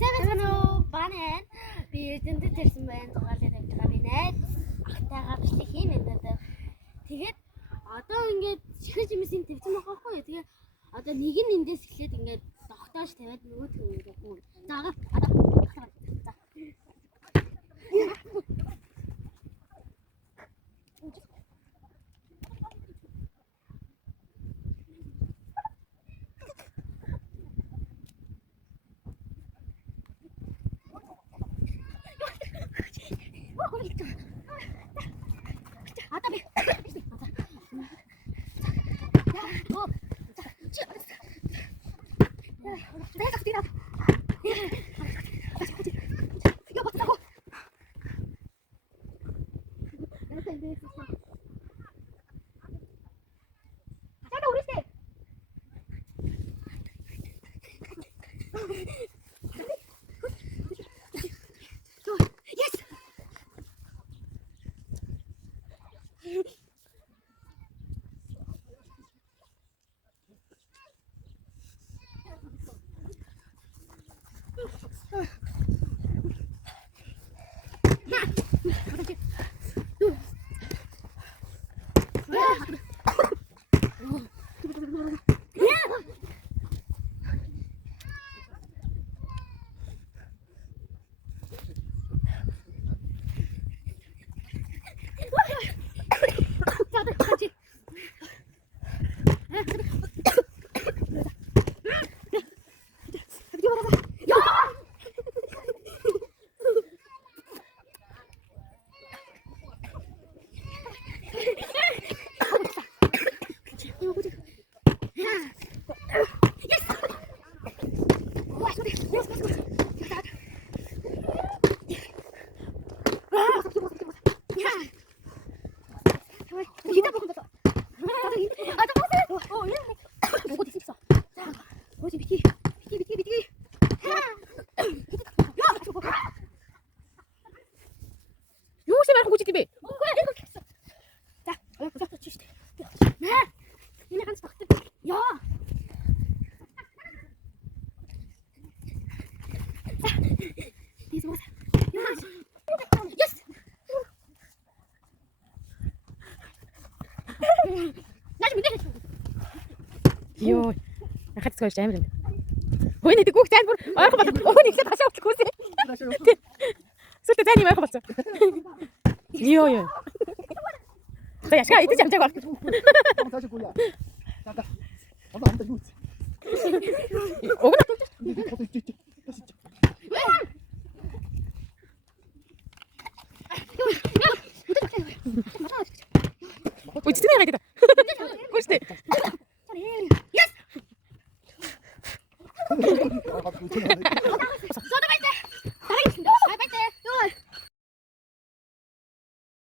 Сайн байна уу? Баан байна. Би Эрдэнэтэд ирсэн байна. Дугаарлаад явж байгаа. Би найз ахтайгаа бичлэг хийн өнөөдөр. Тэгээд одоо ингээд чихэж юмсын тавьсан байгаа хгүй юу? Тэгээ одоо нэг нь эндээс эхлээд ингээд тогтоож тавиад нөгөөх нь ингээд гүн. За одоо за. Йоо, хатц гоош амар юм. Хөөний дэгүүх зайн бүр ойрхон болов. Өөний ихлэ ташаа авчих хүсэ. Сүлдө зайны ойрхон болсон. Йоо ёо. За яшгаа идэж амжааг бол. Таашгүй яа. Тата. Амда юу. Огно. Үчтэн яагаад гэдэг. Гүштэй. Yes.